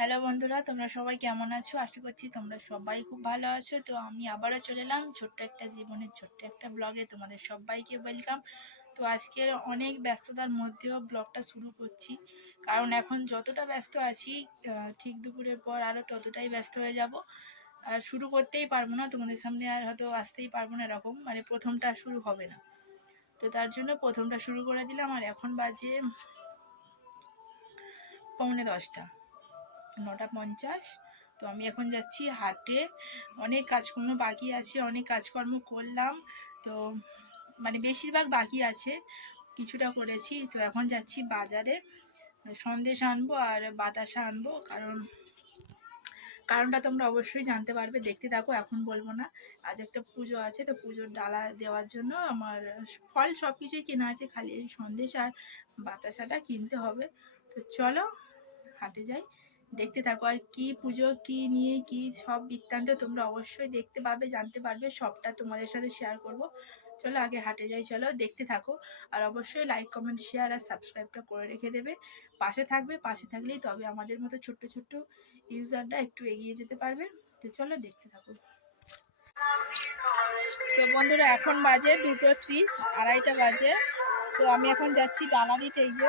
Hello বন্ধুরা, তোমরা সবাই কেমন আছো? আশা করছি তোমরা সবাই খুব ভালো আছো। তো আমি আবারও চলে এলাম ছোট্ট একটা জীবনের ছোট্ট একটা ব্লগে। তোমাদের সবাইকে ওয়েলকাম তো আজকের অনেক ব্যস্ততার মধ্যেও ব্লগটা শুরু করছি। কারণ এখন যতটা ব্যস্ত আছি ঠিক দুপুরের পর আরও ততটাই ব্যস্ত হয়ে যাব। আর শুরু করতেই পারব না, তোমাদের সামনে আর হয়তো আসতেই পারব না এরকম। মানে প্রথমটা শুরু হবে না। তো তার জন্য প্রথমটা শুরু করে দিলাম। আর এখন বাজে পৌনে দশটা। নটা পঞ্চাশ। তো আমি এখন যাচ্ছি হাটে। অনেক কাজকর্ম বাকি আছে, অনেক কাজকর্ম করলাম। তো মানে বেশিরভাগ বাকি আছে, কিছুটা করেছি। তো এখন যাচ্ছি বাজারে। সন্দেশ আনব আর বাতাসা আনব, কারণ কারণটা তোমরা অবশ্যই জানতে পারবে। দেখতে থাকো, এখন বলব না। আজ একটা পুজো আছে, তো পুজোর ডালা দেওয়ার জন্য আমার ফল সব কিছুই কেনা আছে। খালি সন্দেশ আর বাতাসাটা কিনতে হবে। তো চলো, হাটে যাই। দেখতে থাকো। আর কি পুজো, কি নিয়ে, কি সব বৃত্তান্ত তোমরা অবশ্যই দেখতে পাবে, জানতে পারবে। সবটা তোমাদের সাথে শেয়ার করব। চলো আগে হাটে যাই, চলো দেখতে থাকো। আর অবশ্যই লাইক কমেন্ট শেয়ার আর সাবস্ক্রাইবটা করে রেখে দেবে। পাশে থাকবে, পাশে থাকলেই তবে আমাদের মতো ছোট্ট ছোট্ট ইউজাররা একটু এগিয়ে যেতে পারবে। তো চলো দেখতে থাকো। তো বন্ধুরা, এখন বাজে দুটো ত্রিশ, আড়াইটা বাজে। তো আমি এখন যাচ্ছি ডালা দিতে, এই যে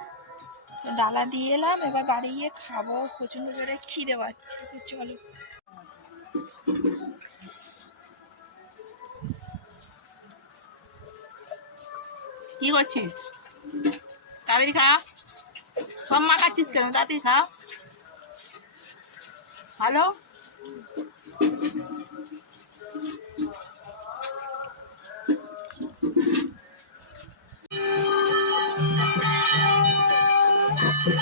ডালা দিয়ে এলাম, এবার বাড়ি গিয়ে খাব। প্রচণ্ড জোরে খিদে পাচ্ছে, তো চলো। কি করছিস? তাড়াতাড়ি খা। সব মাখাচ্ছিস কেন? তাড়াতাড়ি খা। Hello Thank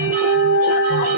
you.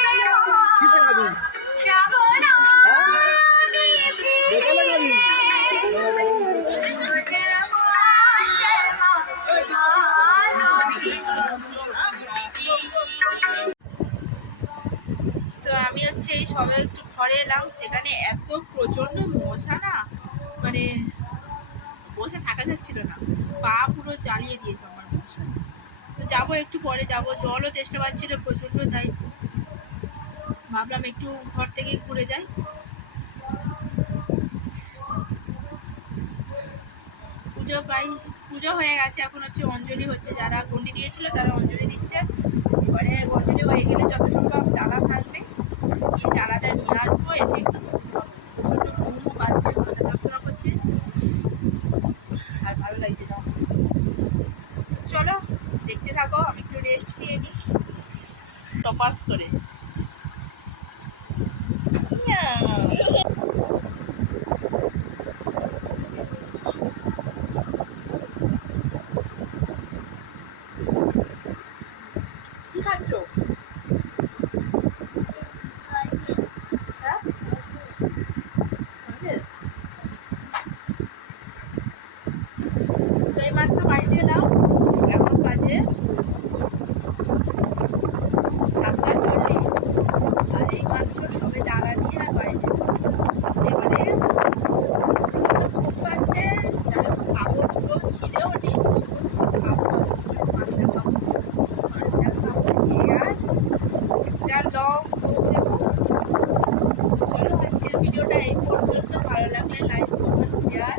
হচ্ছে, এই সবে একটু ঘরে এলাম, সেখানে এত প্রচণ্ড মশা না মানে বসে থাকা যাচ্ছিল না। পা পুরো জ্বালিয়ে দিয়েছে আমার মশা। তো যাব একটু পরে, যাব। জলও তেষ্টা পাচ্ছিল প্রচণ্ড তাই ভাবলাম একটু ঘর থেকে ঘুরে যাই। পুজো পাই, পুজো হয়ে গেছে। এখন হচ্ছে অঞ্জলি হচ্ছে। যারা গন্ডি দিয়েছিল তারা অঞ্জলি দিচ্ছে। এবারে অঞ্জলি হয়ে গেলে যত সম্ভব ডালা থাকবে ডালাটা নিয়ে আসব, এসে প্রচণ্ড ঘুমও পাচ্ছে মাথা যন্ত্রণা করছে। আর ভালো লাগছে না চলো, দেখতে থাকো, আমি একটু রেস্ট নিয়ে নিই। টপাস করে। ইয়া। কি খাচ্ছ হ্যাঁ বুঝেছ? তো এইমাত্র বাড়িতে এলাম। এখন বাজে সাতটা চল্লিশ। আর এই মাত্র সবে ডালা নিয়ে আর বাড়িতে। এবারে পাচ্ছে খাব খিদেও নেই, খাব মাছটা একটা লং দেবো। চলো, আজকের ভিডিওটা এই পর্যন্ত। ভালো লাগলে লাইক কমেন্ট শেয়ার